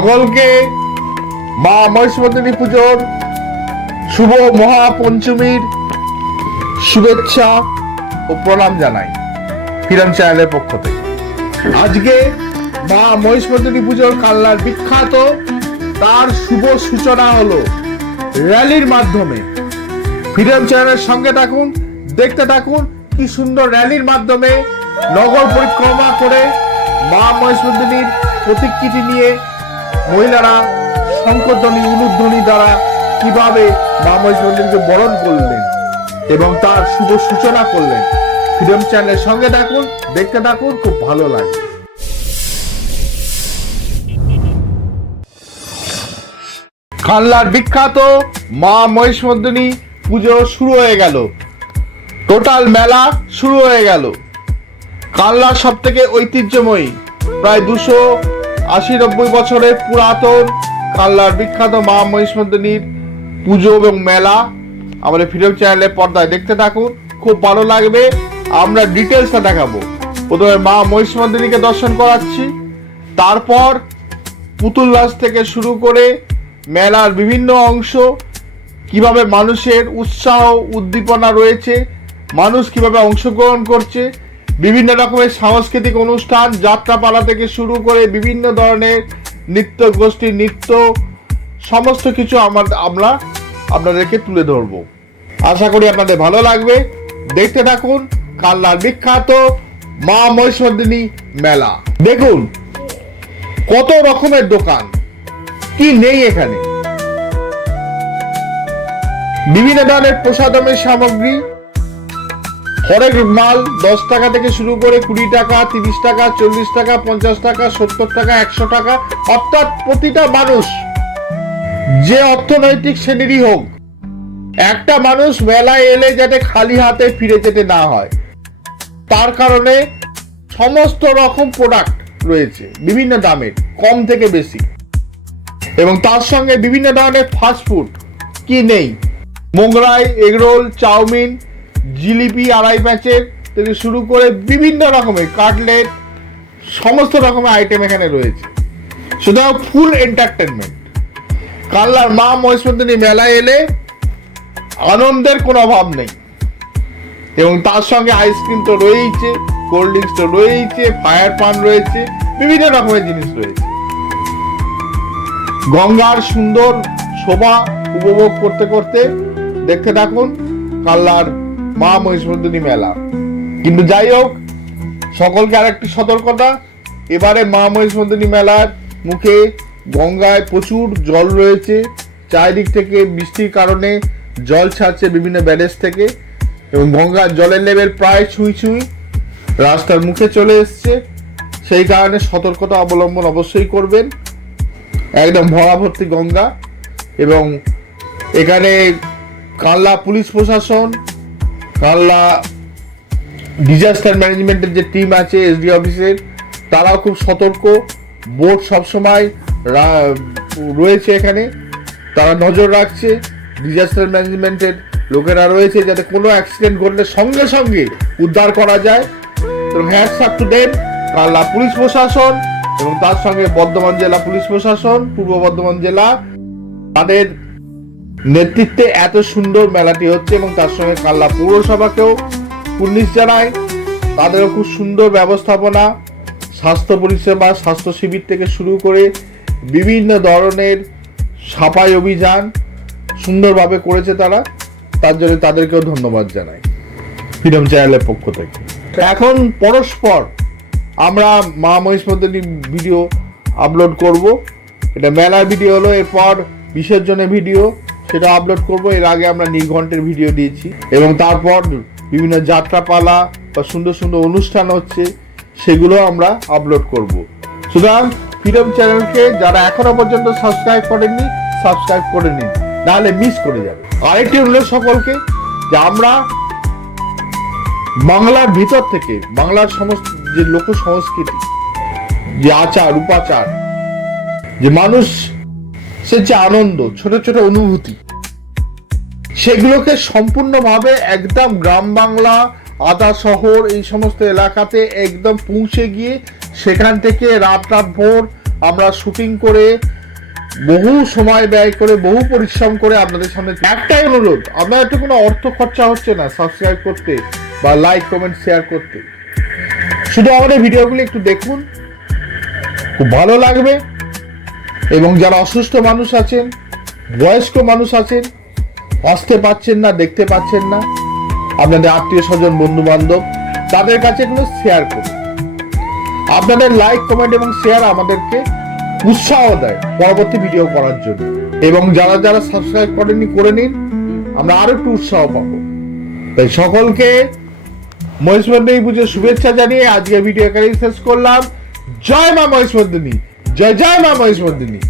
সকলকে মা মহিষমর্দিনী পুজোর শুভ মহাপঞ্চমীর শুভেচ্ছা ও প্রণাম জানাই ফ্রিডম চ্যানেলের পক্ষ থেকে। আজকে মা মহিষমর্দিনী পুজোর কালনার বিখ্যাত তার শুভ সূচনা হলো র্যালির মাধ্যমে। ফ্রিডম চ্যানেলের সঙ্গে থাকুন, দেখতে থাকুন কি সুন্দর র্যালির মাধ্যমে নগর পরিক্রমা করে মা মহিষমর্দিনীর প্রতীকটি নিয়ে মহিলারা শঙ্করধ্বনি উলুধ্বনি দ্বারা কিভাবে মা মহিষমর্দিনীকে বরণ করলেন এবং তার শুভ সূচনা করলেন। ফ্রিডম চ্যানেলের সঙ্গে থাকুন, দেখতে থাকুন, খুব ভালো লাগে। কালনার বিখ্যাত মা মহিষমর্দিনী পুজো শুরু হয়ে গেল, টোটাল মেলা শুরু হয়ে গেল। কালনার সব থেকে ঐতিহ্যময়ী প্রায় 280-90 বছরের পুরাতন কালনার বিখ্যাত মা মহিষমর্দিনীর পুজো এবং মেলা আমাদের ফ্রিডম চ্যানেলের পর্দায় দেখতে থাকুন, খুব ভালো লাগবে। আমরা ডিটেলসটা দেখাবো। প্রথমে মা মহিষমর্দিনীকে দর্শন করাচ্ছি, তারপর পুতুল নাচ থেকে শুরু করে মেলার বিভিন্ন অংশ, কিভাবে মানুষের উৎসাহ উদ্দীপনা রয়েছে, মানুষ কিভাবে অংশগ্রহণ করছে, বিভিন্ন রকমের সাংস্কৃতিক অনুষ্ঠান, যাত্রাপালা থেকে শুরু করে বিভিন্ন ধরনের নৃত্য গোষ্ঠীর নৃত্য, সমস্ত কিছু আমরা আপনাদেরকে তুলে ধরবো। আশা করি আপনাদের ভালো লাগবে। দেখতে থাকুন কালনার বিখ্যাত মা মহিষমর্দিনী মেলা। দেখুন কত রকমের দোকান, কি নেই এখানে। বিভিন্ন ধরনের প্রসাধনের সামগ্রী, হরেক মাল 10 টাকা থেকে শুরু করে 20 টাকা, 30 টাকা, 40 টাকা, 50 টাকা, 70 টাকা, 100 টাকা, অর্থাৎ প্রতিটা মানুষ যে অর্থনৈতিক শ্রেণীরই হোক, একটা মানুষ মেলায় এলে যাতে খালি হাতে ফিরে যেতে না হয়, তার কারণে সমস্ত রকম প্রোডাক্ট রয়েছে বিভিন্ন দামের, কম থেকে বেশি। এবং তার সঙ্গে বিভিন্ন ধরনের ফাস্টফুড, কি নেই, মোগলাই, এগরোল, চাউমিন, জিলিপি, আড়াই প্যাঁচের থেকে শুরু করে বিভিন্ন রকমের কাটলেট, সমস্ত রকমের আইটেম এখানে রয়েছে। সুতরাং ফুল এন্টারটেনমেন্ট। কালনার মা মহিষমর্দিনী মেলায় এলে আনন্দের কোনো অভাব নেই। এবং তার সঙ্গে আইসক্রিম তো রয়েইছে, কোল্ড ড্রিঙ্কস তো রয়েইছে, ফায়ার পান রয়েছে, বিভিন্ন রকমের জিনিস রয়েছে। গঙ্গার সুন্দর শোভা উপভোগ করতে করতে দেখতে থাকুন কালনার মা মহিষমর্দিনী মেলা। কিন্তু যাই হোক, সকলকে আরেকটি সতর্কতা, এবারে মা মহিষমর্দিনী মেলার মুখে গঙ্গায় প্রচুর জল রয়েছে। চারিদিক থেকে বৃষ্টির কারণে জল ছাড়ছে বিভিন্ন ব্যারেজ থেকে, এবং গঙ্গার জলের লেভেল প্রায় ছুঁই রাস্তার মুখে চলে এসছে। সেই কারণে সতর্কতা অবলম্বন অবশ্যই করবেন। একদম ভরা ভর্তি গঙ্গা। এবং এখানে কালনা পুলিশ প্রশাসন, কালনা ডিজাস্টার ম্যানেজমেন্টের যে টিম আছে এসডি অফিসের, তারাও খুব সতর্ক। বোট সবসময় রয়েছে এখানে, তারা নজর রাখছে। ডিজাস্টার ম্যানেজমেন্টের লোকেরা রয়েছে যাতে কোনো অ্যাক্সিডেন্ট ঘটলে সঙ্গে সঙ্গে উদ্ধার করা যায়। এবং hats up to them Kalna police প্রশাসন এবং তার সঙ্গে বর্ধমান জেলা পুলিশ প্রশাসন, পূর্ব বর্ধমান জেলা, তাদের নেতৃত্বে এত সুন্দর মেলাটি হচ্ছে। এবং তার সঙ্গে কালনা পৌরসভাকেও কুর্নিশ জানায়, তাদেরও খুব সুন্দর ব্যবস্থাপনা, স্বাস্থ্য পরিষেবা, স্বাস্থ্য শিবির থেকে শুরু করে বিভিন্ন ধরনের সাফাই অভিযান সুন্দরভাবে করেছে তারা। তার জন্য তাদেরকেও ধন্যবাদ জানাই ফ্রিডম চ্যানেলের পক্ষ থেকে। এখন পরস্পর আমরা মা মহিষমর্দিনী ভিডিও আপলোড করব। এটা মেলার ভিডিও হলো, এরপর বিসর্জনের ভিডিও সেটা আপলোড করব। এর আগে আমরা নীলকণ্ঠের ভিডিও দিয়েছি। এবং তারপর বিভিন্ন যাত্রাপালা বা সুন্দর সুন্দর অনুষ্ঠান হচ্ছে, সেগুলো আমরা আপলোড করব। সুতরাং ফ্রিডম চ্যানেলকে যারা এখনো পর্যন্ত সাবস্ক্রাইব করেননি, সাবস্ক্রাইব করে নিন, নাহলে মিস করে যাবে। আরেকটি অনুরোধ সকলকে, যে আমরা বাংলার ভিতর থেকে, বাংলার সমস্ত যে লোক সংস্কৃতি, যে আচার উপাচার, যে মানুষ সে যে আনন্দ, ছোট ছোট অনুভূতি, সেগুলোকে সম্পূর্ণভাবে একদম গ্রাম বাংলা, আদা শহর, এই সমস্ত এলাকাতে একদম পৌঁছে গিয়ে সেখান থেকে রাত ভোর আমরা শুটিং করে বহু সময় ব্যয় করে বহু পরিশ্রম করে আপনাদের সামনে একটাই অনুরোধ, আমরা একটু কোনো অর্থ খরচা হচ্ছে না সাবস্ক্রাইব করতে বা লাইক কমেন্ট শেয়ার করতে, শুধু আমাদের ভিডিওগুলো একটু দেখুন, খুব ভালো লাগবে। এবং যারা অসুস্থ মানুষ আছেন, বয়স্ক মানুষ আছেন, আসতে পাচ্ছেন না, দেখতে পাচ্ছেন না, আপনাদের আত্মীয় স্বজন বন্ধু বান্ধব তাদের কাছে এগুলো শেয়ার করুন। আপনাদের লাইক কমেন্ট এবং শেয়ার আমাদেরকে উৎসাহ দেয় পরবর্তী ভিডিও করার জন্য। এবং যারা যারা সাবস্ক্রাইব করেননি করে নিন, আমরা আরো একটু উৎসাহ পাবো। তাই সকলকে মহিষমর্দিনী পুজোর শুভেচ্ছা জানিয়ে আজকে ভিডিও এখানেই শেষ করলাম। জয় মা মহিষমর্দিনী, জয় জয় মা মহিষমর্দিনী।